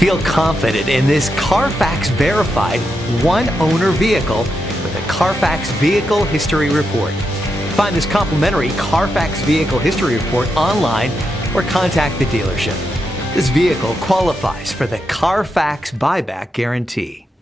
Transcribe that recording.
Feel confident in this Carfax verified one-owner vehicle with a Carfax Vehicle History Report. Find this complimentary Carfax Vehicle History Report online or contact the dealership. This vehicle qualifies for the Carfax Buyback Guarantee.